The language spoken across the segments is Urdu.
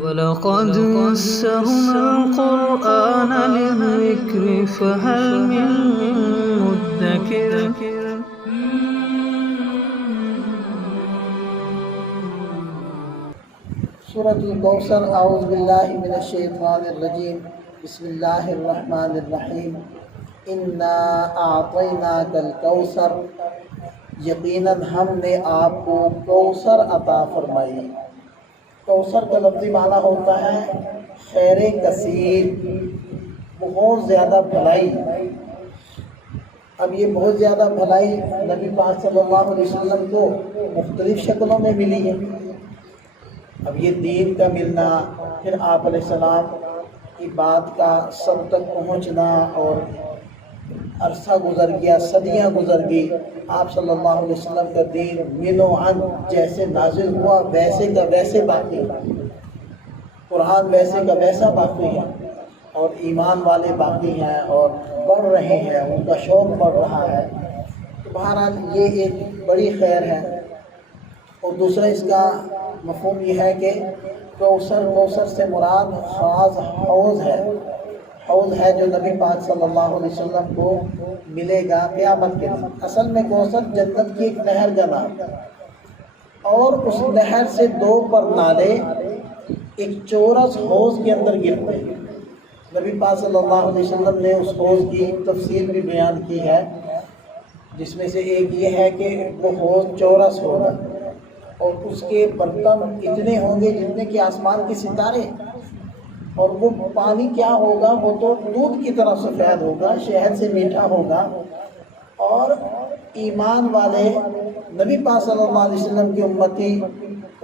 وَلَقَدْ يَسَّرْنَا الْقُرْآنَ لِلذِّكْرِ فَهَلْ مِن مُّدَّكِرٍ سورۃ الکوثر۔ اعوذ باللہ من الشیطان الرجیم، بسم اللہ الرحمن الرحیم۔ انا اعطیناک الکوثر، یقیناً ہم نے آپ کو کوثر عطا فرمائی۔ کوثر کا لفظی معنی ہوتا ہے خیر کثیر، بہت زیادہ بھلائی۔ اب یہ بہت زیادہ بھلائی نبی پاک صلی اللہ علیہ وسلم کو مختلف شکلوں میں ملی ہے۔ اب یہ دین کا ملنا، پھر آپ علیہ السلام کی بات کا سب تک پہنچنا، اور عرصہ گزر گیا، صدیاں گزر گئی، آپ صلی اللہ علیہ وسلم کا دین من و عن جیسے نازل ہوا ویسے کا ویسے باقی، قرآن ویسے کا ویسا باقی ہے، اور ایمان والے باقی ہیں اور بڑھ رہے ہیں، ان کا شوق بڑھ رہا ہے۔ تو بہرحال یہ ایک بڑی خیر ہے۔ اور دوسرا اس کا مفہوم یہ ہے کہ کوثر سے مراد خاص حوض ہے، حوض ہے جو نبی پاک صلی اللہ علیہ وسلم کو ملے گا قیامت کے دن۔ اصل میں کوثر جنت کی ایک نہر کا نام ہے، اور اس نہر سے دو پر نالے ایک چورس حوض کے اندر گرتے ہیں۔ نبی پاک صلی اللہ علیہ وسلم نے اس حوض کی تفصیل بھی بیان کی ہے، جس میں سے ایک یہ ہے کہ وہ حوض چورس ہوگا، اور اس کے برتن اتنے ہوں گے جتنے کہ آسمان کے ستارے، اور وہ پانی کیا ہوگا، وہ تو دودھ کی طرح سفید ہوگا، شہد سے میٹھا ہوگا۔ اور ایمان والے نبی پاک صلی اللہ علیہ وسلم کی امتی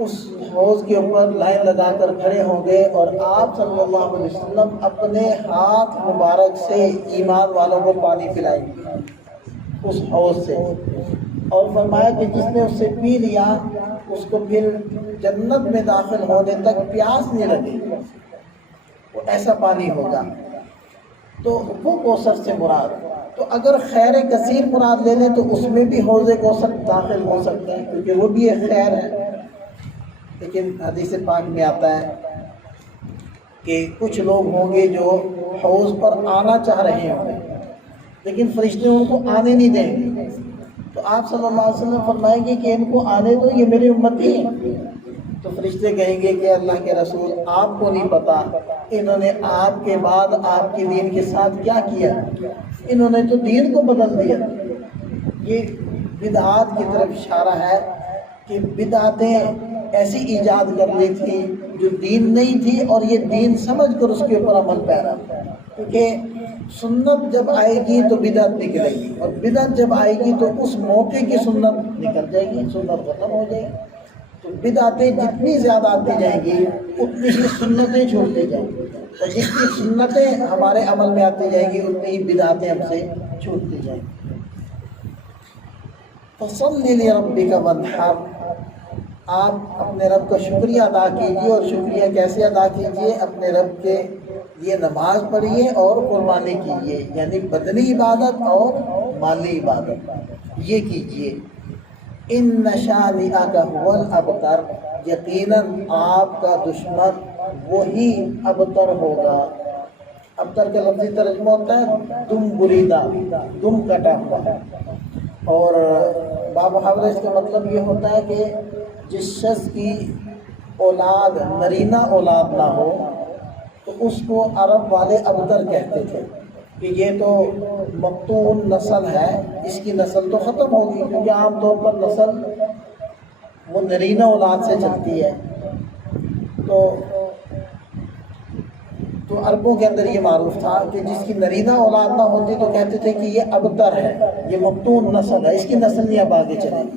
اس حوض کے اوپر لائن لگا کر کھڑے ہوں گے، اور آپ صلی اللہ علیہ وسلم اپنے ہاتھ مبارک سے ایمان والوں کو پانی پلائیں گے اس حوض سے، اور فرمایا کہ جس نے اس سے پی لیا اس کو پھر جنت میں داخل ہونے تک پیاس نہیں لگے، وہ ایسا پانی ہوگا۔ تو وہ کوثر سے مراد، تو اگر خیر کثیر مراد لے لیں تو اس میں بھی حوض کوثر داخل ہو سکتے ہیں، کیونکہ وہ بھی ایک خیر ہے۔ لیکن حدیث پاک میں آتا ہے کہ کچھ لوگ ہوں گے جو حوض پر آنا چاہ رہے ہوں گے، لیکن فرشتے ان کو آنے نہیں دیں گے، تو آپ صلی اللہ علیہ وسلم فرمائیں گے کہ ان کو آنے دو، یہ میری امتی ہیں۔ تو فرشتے کہیں گے کہ اللہ کے رسول، آپ کو نہیں پتا انہوں نے آپ کے بعد آپ کے دین کے ساتھ کیا کیا، انہوں نے تو دین کو بدل دیا۔ یہ بدعات کی طرف اشارہ ہے کہ بدعتیں ایسی ایجاد کر لی تھی جو دین نہیں تھی، اور یہ دین سمجھ کر اس کے اوپر عمل پیرا، کیونکہ سنت جب آئے گی تو بدعت نکلے گی، اور بدعت جب آئے گی تو اس موقع کی سنت نکل جائے گی، سنت ختم ہو جائے گی۔ تو بدعتیں جتنی زیادہ آتی جائیں گی اتنی ہی سنتیں چھوٹتی جائیں گی، اور جتنی سنتیں ہمارے عمل میں آتی جائیں گی اتنی ہی بدعتیں ہم سے چھوٹتی جائیں گی۔ فَصَلِّ لِرَبِّكَ وَانْحَرْ، آپ اپنے رب کا شکریہ ادا کیجیے، اور شکریہ کیسے ادا کیجیے؟ اپنے رب کے یہ نماز پڑھیے اور قربانی کیجیے، یعنی بدنی عبادت اور مالی عبادت یہ کیجیے۔ ان شانئک ھو الابتر، یقیناً آپ کا دشمن وہی ابتر ہوگا۔ ابتر کا لفظی ترجمہ ہوتا ہے دم بریدہ، دم کٹا ہوا۔ اور بامحاورہ اس کا مطلب یہ ہوتا ہے کہ جس شخص کی اولاد نرینہ اولاد نہ ہو تو اس کو عرب والے ابتر کہتے تھے، کہ یہ تو مقتول نسل ہے، اس کی نسل تو ختم ہوگی، کیونکہ عام طور پر نسل وہ نرینہ اولاد سے چلتی ہے۔ تو عربوں کے اندر یہ معروف تھا کہ جس کی نرینہ اولاد نہ ہوتی تو کہتے تھے کہ یہ ابتر ہے، یہ مقتول نسل ہے، اس کی نسل نہیں اب آگے چلے گی۔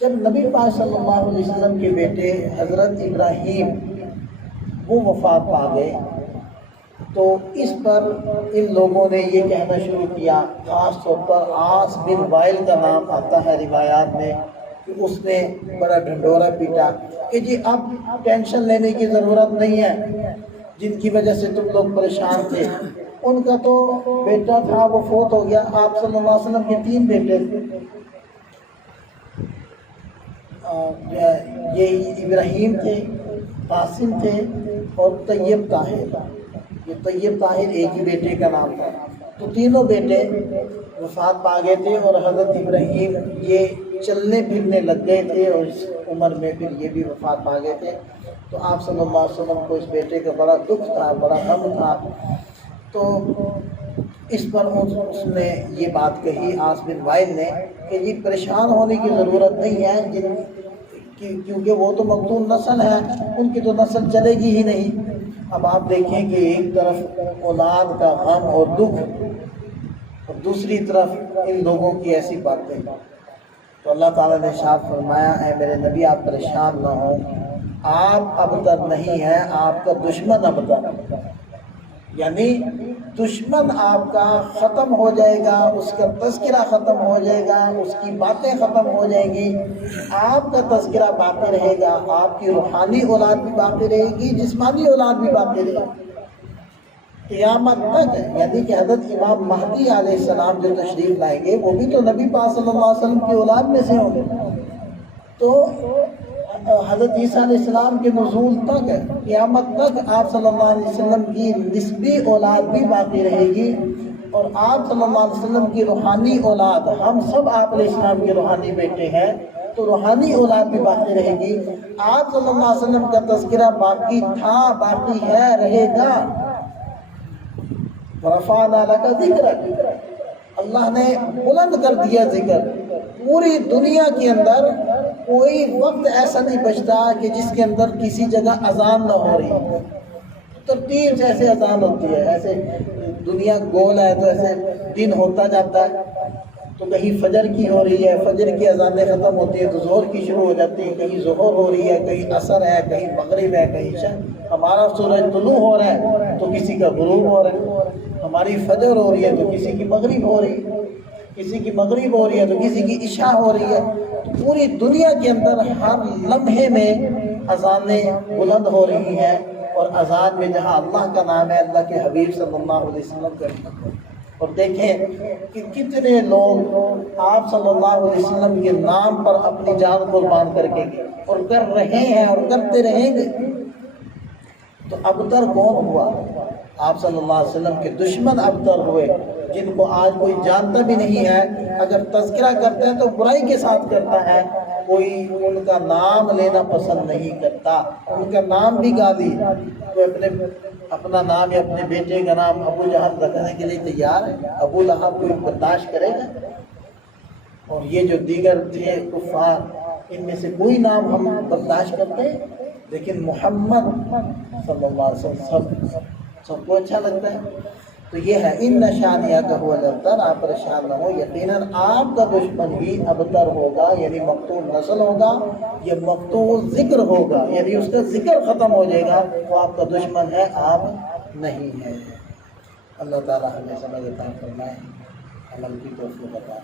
جب نبی پاک صلی اللہ علیہ وسلم کے بیٹے حضرت ابراہیم وہ وفات پا گئے، تو اس پر ان لوگوں نے یہ کہنا شروع کیا، خاص طور پر عاص بن وائل کا نام آتا ہے روایات میں، کہ اس نے بڑا ڈھنڈورا پیٹا کہ جی اب ٹینشن لینے کی ضرورت نہیں ہے، جن کی وجہ سے تم لوگ پریشان تھے ان کا تو بیٹا تھا وہ فوت ہو گیا۔ آپ صلی اللہ علیہ وسلم کے 3 بیٹے تھے، یہ ابراہیم تھے، قاسم تھے اور طیب طاہر. یہ طیب طاہر ایک ہی بیٹے کا نام تھا. تو تینوں بیٹے وفات پا گئے تھے اور حضرت ابراہیم یہ چلنے پھرنے لگ گئے تھے اور اس عمر میں پھر یہ بھی وفات پا گئے تھے. تو آپ صلی اللہ علیہ وسلم کو اس بیٹے کا بڑا دکھ تھا, بڑا غم تھا. تو اس پر اس نے یہ بات کہی عاص بن وائل نے کہ یہ پریشان ہونے کی ضرورت نہیں ہے, کیونکہ وہ تو مقتول نسل ہے, ان کی تو نسل چلے گی ہی نہیں. اب آپ دیکھیں کہ ایک طرف اولاد کا غم اور دکھ اور دوسری طرف ان لوگوں کی ایسی باتیں. تو اللہ تعالیٰ نے ارشاد فرمایا, اے میرے نبی آپ پریشان نہ ہوں, آپ ابتر نہیں ہیں, آپ کا دشمن ابتر. یعنی دشمن آپ کا ختم ہو جائے گا, اس کا تذکرہ ختم ہو جائے گا, اس کی باتیں ختم ہو جائیں گی, آپ کا تذکرہ باقی رہے گا. آپ کی روحانی اولاد بھی باقی رہے گی, جسمانی اولاد بھی باقی رہے گی قیامت تک. یعنی کہ حضرت امام مہدی علیہ السلام جو تشریف لائیں گے وہ بھی تو نبی پاک صلی اللہ علیہ وسلم کی اولاد میں سے ہوں گے. تو حضرت عیسیٰ علیہ السلام کے نزول تک قیامت تک آپ صلی اللہ علیہ وسلم کی نسبی اولاد بھی باقی رہے گی, اور آپ صلی اللہ علیہ وسلم کی روحانی اولاد, ہم سب آپ علیہ السلام کے روحانی بیٹے ہیں, تو روحانی اولاد بھی باقی رہے گی. آپ صلی اللہ علیہ وسلم کا تذکرہ باقی تھا, باقی ہے, رہے گا. رفعنا لک ذکرک, اللہ نے بلند کر دیا ذکر. پوری دنیا کے اندر کوئی وقت ایسا نہیں بچتا کہ جس کے اندر کسی جگہ اذان نہ ہو رہی ہو. ترتیب سے ایسے اذان ہوتی ہے, ایسے دنیا گول ہے تو ایسے دن ہوتا جاتا ہے. تو کہیں فجر کی ہو رہی ہے, فجر کی اذانیں ختم ہوتی ہے تو ظہر کی شروع ہو جاتی ہے, کہیں ظہر ہو رہی ہے, کہیں عصر ہے, کہیں مغرب ہے, کہیں عشاء. ہمارا سورج طلوع ہو رہا ہے تو کسی کا غروب ہو رہا ہے, ہماری فجر ہو رہی ہے تو کسی کی مغرب ہو رہی ہے, کسی کی مغرب ہو رہی ہے تو کسی کی عشاء ہو رہی ہے. تو پوری دنیا کے اندر ہر لمحے میں اذانیں بلند ہو رہی ہیں, اور اذان میں جہاں اللہ کا نام ہے, اللہ کے حبیب صلی اللہ علیہ وسلم کا. اور دیکھیں کہ کتنے لوگ آپ صلی اللہ علیہ وسلم کے نام پر اپنی جان قربان کر کے گئے اور کر رہے ہیں اور کرتے رہیں گے. تو ابتر کون ہوا؟ آپ صلی اللہ علیہ وسلم کے دشمن ابتر ہوئے, جن کو آج کوئی جانتا بھی نہیں ہے. اگر تذکرہ کرتے ہیں تو برائی کے ساتھ کرتا ہے, کوئی ان کا نام لینا پسند نہیں کرتا. ان کا نام بھی گالی, تو اپنا نام یا اپنے بیٹے کا نام ابو جہل رکھنے کے لیے تیار ہے. ابو لہب کوئی برداشت کرے گا؟ اور یہ جو دیگر تھے کفار, ان میں سے کوئی نام ہم برداشت کرتے ہیں, لیکن محمد صلی اللہ علیہ وسلم سب کو اچھا لگتا ہے. تو یہ ہے ان نشانیہ کا ہوا الابتر, آپ پریشان نہ ہو, یقیناً آپ کا دشمن ہی ابتر ہوگا, یعنی مقتول نسل ہوگا, یہ مقتول ذکر ہوگا, یعنی اس کا ذکر ختم ہو جائے گا. وہ آپ کا دشمن ہے, آپ نہیں ہے. اللہ تعالیٰ ہمیں سمجھ عطا فرمائے, عمل کی توفیق عطا.